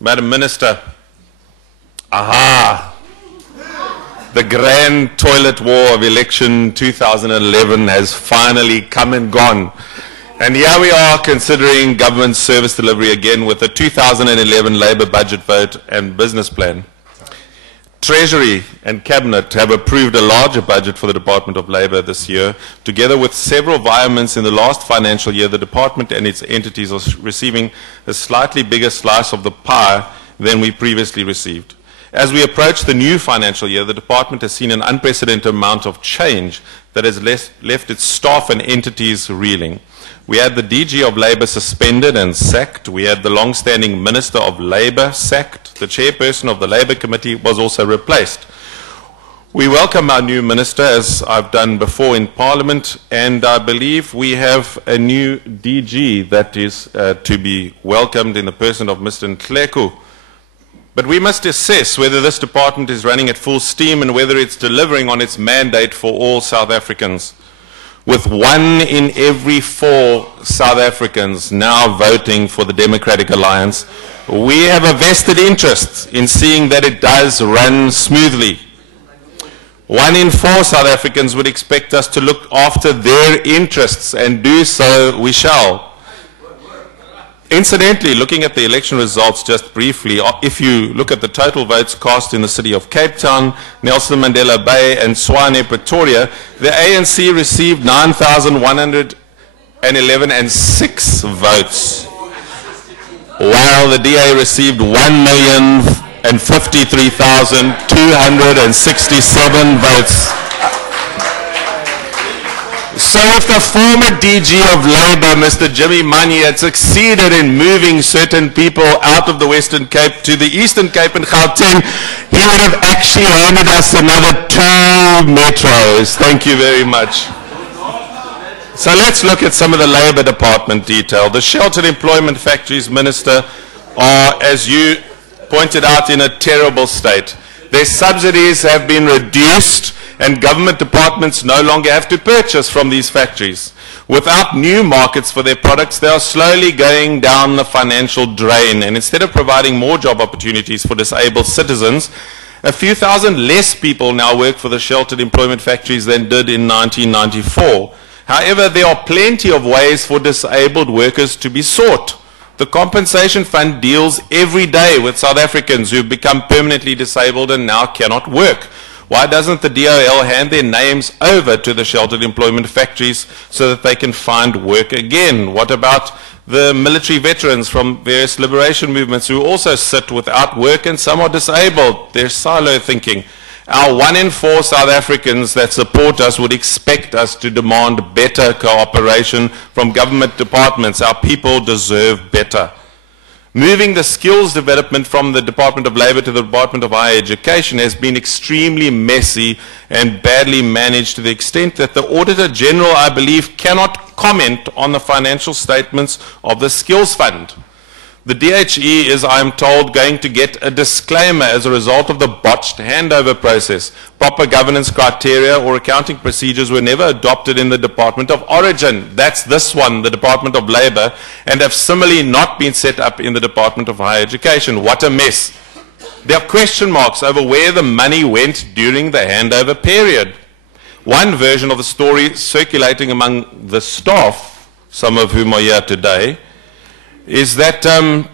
Madam Minister, aha! The grand toilet war of election 2011 has finally come and gone. And here we are considering government service delivery again with the 2011 Labour budget vote and business plan. Treasury and Cabinet have approved a larger budget for the Department of Labour this year. Together with several violence in the last financial year, the Department and its entities are receiving a slightly bigger slice of the pie than we previously received. As we approach the new financial year, the Department has seen an unprecedented amount of change that has left its staff and entities reeling. We had the DG of Labour suspended and sacked. We had the long-standing Minister of Labour sacked. The chairperson of the Labour Committee was also replaced. We welcome our new Minister, as I've done before in Parliament, and I believe we have a new DG that is to be welcomed in the person of Mr. Ntleko. But we must assess whether this department is running at full steam and whether it's delivering on its mandate for all South Africans. With 1 in every 4 South Africans now voting for the Democratic Alliance, we have a vested interest in seeing that it does run smoothly. 1 in 4 South Africans would expect us to look after their interests, and do so we shall. Incidentally, looking at the election results just briefly, if you look at the total votes cast in the city of Cape Town, Nelson Mandela Bay and Tshwane, Pretoria, the ANC received 9,111 and 6 votes, while the DA received 1,053,267 votes. So if the former DG of Labour, Mr. Jimmy Manyi, had succeeded in moving certain people out of the Western Cape to the Eastern Cape and Gauteng, he would have actually handed us another 2 metros. Thank you very much. So let's look at some of the Labour Department detail. The Sheltered Employment Factories, Minister, are, as you pointed out, in a terrible state. Their subsidies have been reduced, and government departments no longer have to purchase from these factories. Without new markets for their products, they are slowly going down the financial drain, and instead of providing more job opportunities for disabled citizens, a few thousand less people now work for the sheltered employment factories than did in 1994. However, there are plenty of ways for disabled workers to be sought. The Compensation Fund deals every day with South Africans who have become permanently disabled and now cannot work. Why doesn't the DOL hand their names over to the sheltered employment factories so that they can find work again? What about the military veterans from various liberation movements who also sit without work and some are disabled? There's silo thinking. Our 1 in 4 South Africans that support us would expect us to demand better cooperation from government departments. Our people deserve better. Moving the skills development from the Department of Labour to the Department of Higher Education has been extremely messy and badly managed, to the extent that the Auditor General, I believe, cannot comment on the financial statements of the Skills Fund. The DHE is, I am told, going to get a disclaimer as a result of the botched handover process. Proper governance criteria or accounting procedures were never adopted in the Department of Origin. That's this one, the Department of Labour, and have similarly not been set up in the Department of Higher Education. What a mess. There are question marks over where the money went during the handover period. One version of the story circulating among the staff, some of whom are here today, is that the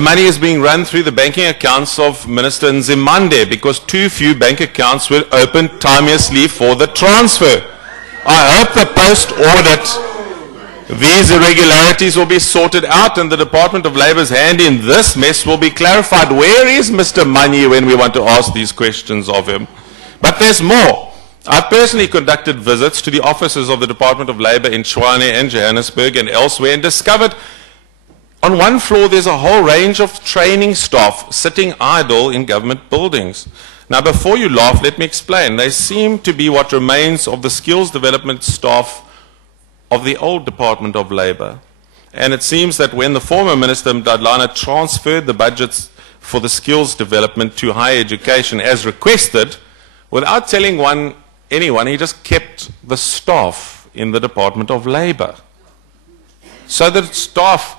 money is being run through the banking accounts of Minister Nzimande because too few bank accounts were opened timeously for the transfer. I hope the post-audit these irregularities will be sorted out and the Department of Labour's hand in this mess will be clarified. Where is Mr. Manyi when we want to ask these questions of him? But there's more. I've personally conducted visits to the offices of the Department of Labour in Tshwane and Johannesburg and elsewhere and discovered on one floor there's a whole range of training staff sitting idle in government buildings. Now before you laugh, let me explain. They seem to be what remains of the skills development staff of the old Department of Labour. And it seems that when the former Minister Mdadlana transferred the budgets for the skills development to higher education as requested, without telling anyone, he just kept the staff in the Department of Labour. So that staff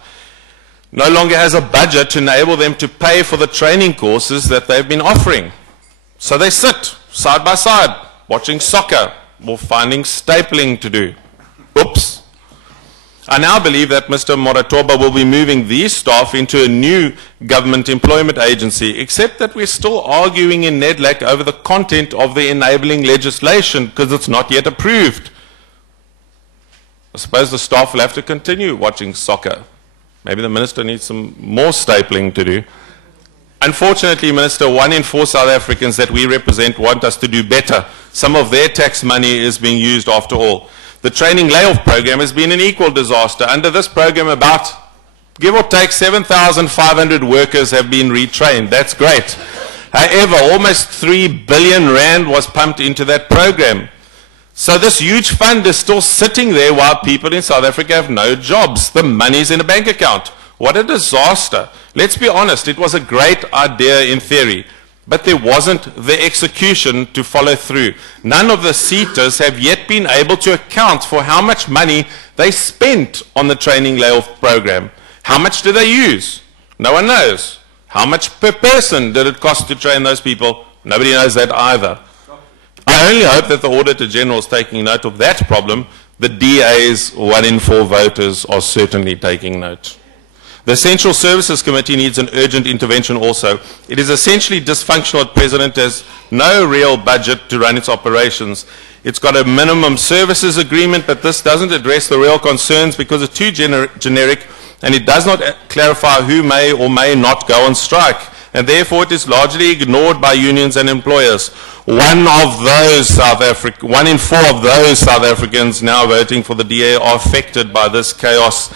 no longer has a budget to enable them to pay for the training courses that they've been offering. So they sit side by side, watching soccer or finding stapling to do. Oops. I now believe that Mr. Moratoba will be moving these staff into a new government employment agency, except that we're still arguing in NEDLAC over the content of the enabling legislation because it's not yet approved. I suppose the staff will have to continue watching soccer. Maybe the minister needs some more stapling to do. Unfortunately, Minister, 1 in 4 South Africans that we represent want us to do better. Some of their tax money is being used after all. The training layoff program has been an equal disaster. Under this program, about, give or take, 7,500 workers have been retrained. That's great. However, almost 3 billion rand was pumped into that program. So this huge fund is still sitting there while people in South Africa have no jobs. The money's in a bank account. What a disaster. Let's be honest, it was a great idea in theory, but there wasn't the execution to follow through. None of the seaters have yet been able to account for how much money they spent on the training layoff program. How much did they use? No one knows. How much per person did it cost to train those people? Nobody knows that either. I only hope that the Auditor General is taking note of that problem. The DA's 1 in 4 voters are certainly taking note. The Essential Services Committee needs an urgent intervention also. It is essentially dysfunctional at present, has no real budget to run its operations. It's got a minimum services agreement, but this doesn't address the real concerns because it's too generic and it does not clarify who may or may not go on strike. And therefore it is largely ignored by unions and employers. 1 in 4 of those South Africans now voting for the DA are affected by this chaos,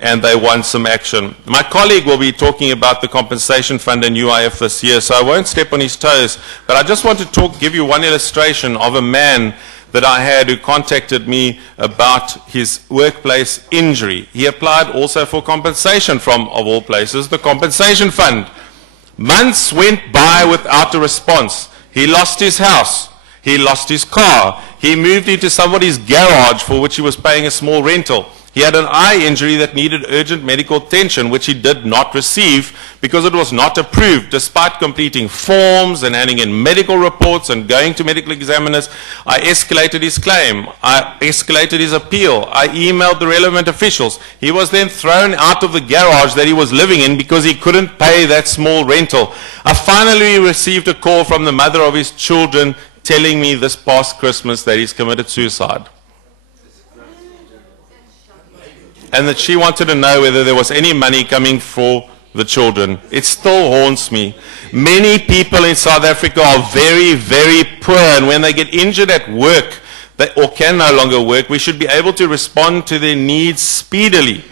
and they want some action. My colleague will be talking about the compensation fund and UIF this year, so I won't step on his toes, but I just want to give you one illustration of a man that I had who contacted me about his workplace injury. He applied also for compensation from, of all places, the compensation fund. Months went by without a response. He lost his house. He lost his car. He moved into somebody's garage for which he was paying a small rental. He had an eye injury that needed urgent medical attention, which he did not receive because it was not approved. Despite completing forms and handing in medical reports and going to medical examiners, I escalated his claim. I escalated his appeal. I emailed the relevant officials. He was then thrown out of the garage that he was living in because he couldn't pay that small rental. I finally received a call from the mother of his children telling me this past Christmas that he's committed suicide. And that she wanted to know whether there was any money coming for the children. It still haunts me. Many people in South Africa are very, very poor, and when they get injured at work or can no longer work, we should be able to respond to their needs speedily.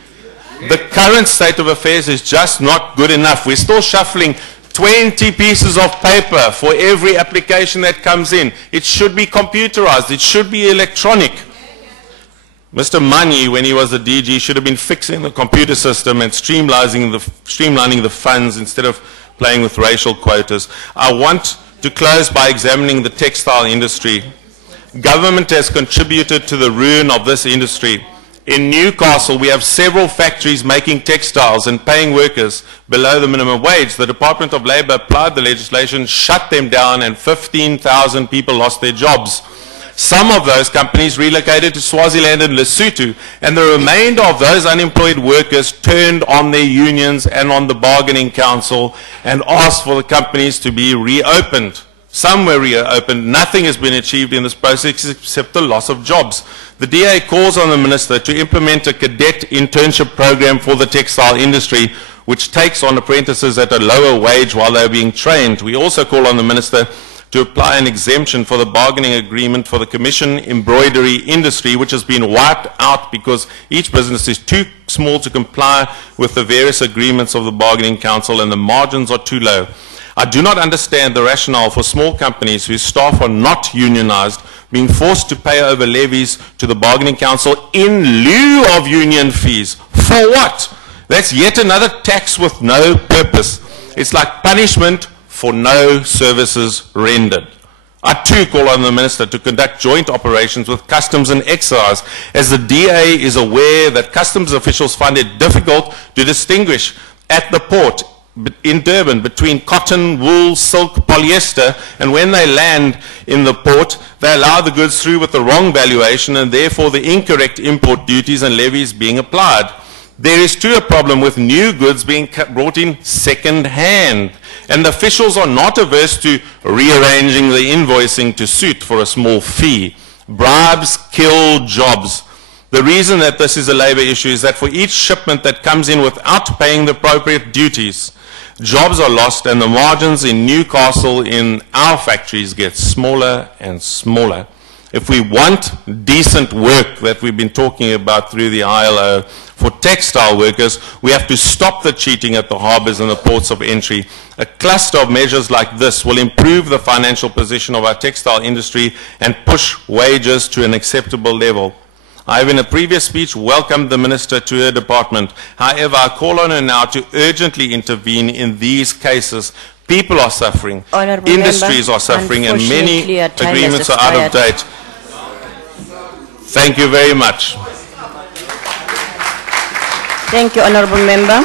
The current state of affairs is just not good enough. We're still shuffling 20 pieces of paper for every application that comes in. It should be computerized. It should be electronic. Mr. Mani, when he was the DG, should have been fixing the computer system and streamlining the funds instead of playing with racial quotas. I want to close by examining the textile industry. Government has contributed to the ruin of this industry. In Newcastle, we have several factories making textiles and paying workers below the minimum wage. The Department of Labour applied the legislation, shut them down, and 15,000 people lost their jobs. Some of those companies relocated to Swaziland and Lesotho, and the remainder of those unemployed workers turned on their unions and on the bargaining council and asked for the companies to be reopened. Some were reopened. Nothing has been achieved in this process except the loss of jobs. The DA calls on the Minister to implement a cadet internship program for the textile industry, which takes on apprentices at a lower wage while they are being trained. We also call on the Minister to apply an exemption for the bargaining agreement for the commission embroidery industry, which has been wiped out because each business is too small to comply with the various agreements of the bargaining council and the margins are too low. I do not understand the rationale for small companies whose staff are not unionized being forced to pay over levies to the bargaining council in lieu of union fees. For what? That's yet another tax with no purpose. It's like punishment for no services rendered. I too call on the Minister to conduct joint operations with Customs and Excise, as the DA is aware that Customs officials find it difficult to distinguish at the port in Durban between cotton, wool, silk, polyester, and when they land in the port, they allow the goods through with the wrong valuation and therefore the incorrect import duties and levies being applied. There is too a problem with new goods being brought in second hand, and the officials are not averse to rearranging the invoicing to suit for a small fee. Bribes kill jobs. The reason that this is a labor issue is that for each shipment that comes in without paying the appropriate duties, jobs are lost and the margins in Newcastle in our factories get smaller and smaller. If we want decent work that we've been talking about through the ILO for textile workers, we have to stop the cheating at the harbors and the ports of entry. A cluster of measures like this will improve the financial position of our textile industry and push wages to an acceptable level. I have in a previous speech welcomed the Minister to her department. However, I call on her now to urgently intervene in these cases. People are suffering, industries are suffering, and many agreements are out of date. Thank you very much. Thank you, Honourable Member.